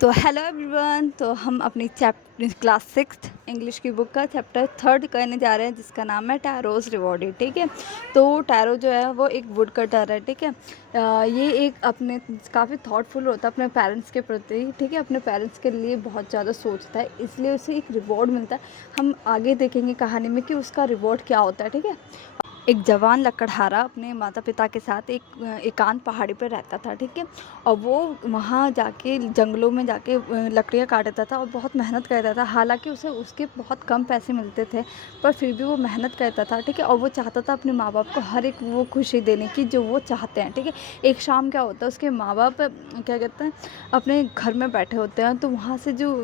तो hello everyone. तो हम अपनी क्लास सिक्स्थ इंग्लिश की बुक का चैप्टर 3 करने जा रहे हैं, जिसका नाम है टैरोज रिवॉर्डेड। ठीक है। तो टैरो जो है वो एक वुड कटर है। ठीक है। ये एक अपने काफ़ी थॉटफुल होता है अपने पेरेंट्स के प्रति। ठीक है। अपने पेरेंट्स के लिए बहुत ज़्यादा सोचता है, इसलिए उसे एक रिवॉर्ड मिलता है। हम आगे देखेंगे कहानी में कि उसका रिवॉर्ड क्या होता है। ठीक है। एक जवान लकड़हारा अपने माता पिता के साथ एक एकांत पहाड़ी पर रहता था। ठीक है। और वो वहाँ जाके जंगलों में जाके लकड़ियाँ काटता था और बहुत मेहनत करता था। हालांकि उसे उसके बहुत कम पैसे मिलते थे, पर फिर भी वो मेहनत करता था। ठीक है। और वो चाहता था अपने माँ बाप को हर एक वो खुशी देने की जो वो चाहते हैं। ठीक है। एक शाम क्या होता है, उसके माँ बाप क्या कहते हैं, अपने घर में बैठे होते हैं। तो वहाँ से जो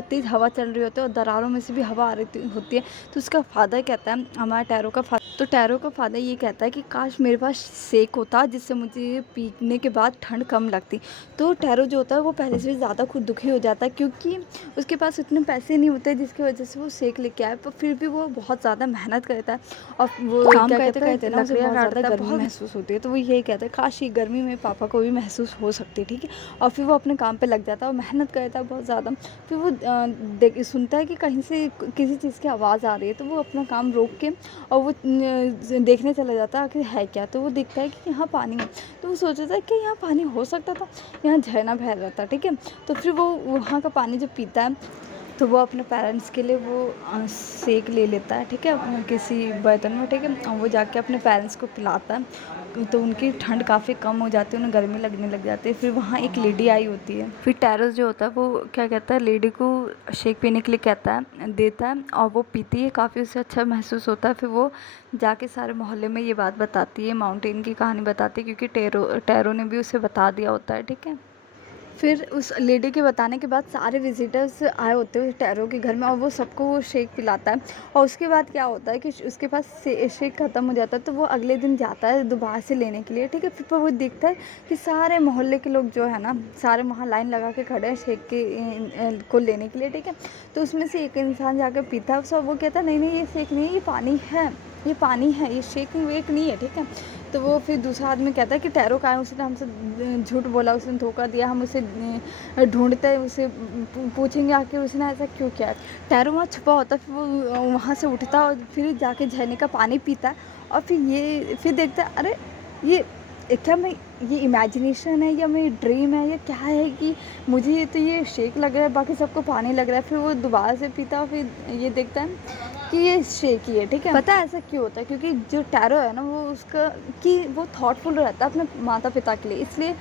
तेज़ हवा चल रही होती है और दरारों में से भी हवा आ रही होती है। तो उसका फादर कहता है, हमारा टैरो का तो टैरो का फादर ये कहता है कि काश मेरे पास सेक होता जिससे मुझे पीने के बाद ठंड कम लगती। तो टैरो जो होता है वो पहले से भी ज़्यादा खुद दुखी हो जाता है, क्योंकि उसके पास इतने पैसे नहीं होते जिसकी वजह से वो सेक लेके आए। पर फिर भी वो बहुत ज़्यादा मेहनत करता है और वो काम करते करते ना उसे बहुत ज़्यादा गर्मी महसूस होती है। तो वो यही कहता है काश ये गर्मी में पापा को भी महसूस हो सकती है। ठीक है। और फिर वो अपने काम पर लग जाता है और मेहनत करता है बहुत ज़्यादा। फिर वो सुनता है कि कहीं से किसी चीज़ की आवाज़ आ रही है। तो वो अपना काम रोक के और वो देखने चला जाता है आखिर है क्या। तो वो देखता है कि यहाँ पानी है। तो वो सोचता है कि यहाँ पानी हो सकता था, यहाँ झरना बह रहा था। ठीक है। तो फिर वो वहाँ का पानी जब पीता है तो वो अपने पेरेंट्स के लिए वो सेक ले लेता है। ठीक है। किसी बर्तन में। ठीक है। और वो जाके अपने पेरेंट्स को पिलाता है, तो उनकी ठंड काफ़ी कम हो जाती है, उन्हें गर्मी लगने लग जाती है। फिर वहाँ एक लेडी आई होती है। फिर टेरस जो होता है वो क्या कहता है, लेडी को शेक पीने के लिए कहता है, देता है और वो पीती है। काफ़ी उसे अच्छा महसूस होता है। फिर वो जाके सारे मोहल्ले में ये बात बताती है, माउंटेन की कहानी बताती है, क्योंकि टैरो ने भी उसे बता दिया होता है। ठीक है। फिर उस लेडी के बताने के बाद सारे विजिटर्स आए होते हैं टैरो के घर में और वो सबको वो शेक पिलाता है। और उसके बाद क्या होता है कि उसके पास शेक ख़त्म हो जाता है। तो वो अगले दिन जाता है दोबारा से लेने के लिए। ठीक है। फिर वो देखता है कि सारे मोहल्ले के लोग जो है ना, सारे वहाँ लाइन लगा के खड़े हैं शेक के को लेने के लिए। ठीक है। तो उसमें से एक इंसान जाकर पीता है उसको, वो कहता है नहीं नहीं ये शेक नहीं है, ये पानी है, ये पानी है, ये शेक वेक नहीं है। ठीक है। तो वो फिर दूसरा आदमी कहता है कि टैरो कहाँ है, उसने हमसे झूठ बोला, उसने धोखा दिया, हम उसे ढूंढते हैं, उसे पूछेंगे आखिर उसने ऐसा क्यों किया। टैरो वहाँ छुपा होता है। फिर वो वहाँ से उठता और फिर जाके झरने का पानी पीता है। और फिर देखता है अरे ये क्या मैं, ये इमेजिनेशन है या मेरी ड्रीम है या क्या है कि मुझे तो ये शेक लग रहा है, बाकी सबको पानी लग रहा है। फिर वो दोबारा से पीता और फिर ये देखता है कि ये शेक ही है। ठीक है। पता है ऐसा क्यों होता है, क्योंकि जो टैरो है ना वो उसका कि वो थॉटफुल रहता है अपने माता पिता के लिए, इसलिए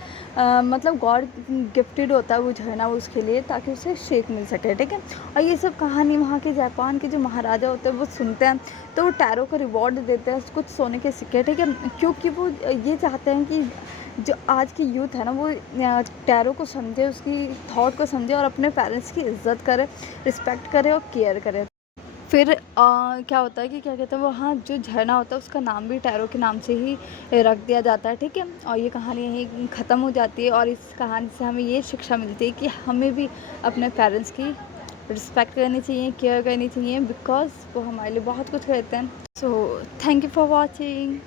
मतलब गॉड गिफ्टेड होता है वो झरना उसके लिए, ताकि उसे शेक मिल सके। ठीक है। और ये सब कहानी वहाँ के जापान के जो महाराजा होते हैं वो सुनते हैं, तो वो टैरो को रिवॉर्ड देते हैं कुछ सोने के सिक्के। ठीक है। क्योंकि वो ये चाहते हैं कि जो आज की यूथ है ना वो टैरो को समझे, उसकी थॉट को समझे और अपने पेरेंट्स की इज्जत करे, रिस्पेक्ट करे और केयर करे। फिर क्या होता है कि क्या कहते हैं, वहाँ जो झरना होता है उसका नाम भी टैरो के नाम से ही रख दिया जाता है। ठीक है। और ये कहानी यहीं ख़त्म हो जाती है और इस कहानी से हमें ये शिक्षा मिलती है कि हमें भी अपने पेरेंट्स की रिस्पेक्ट करनी चाहिए, केयर करनी चाहिए, बिकॉज़ वो हमारे लिए बहुत कुछ करते हैं। So thank you for watching.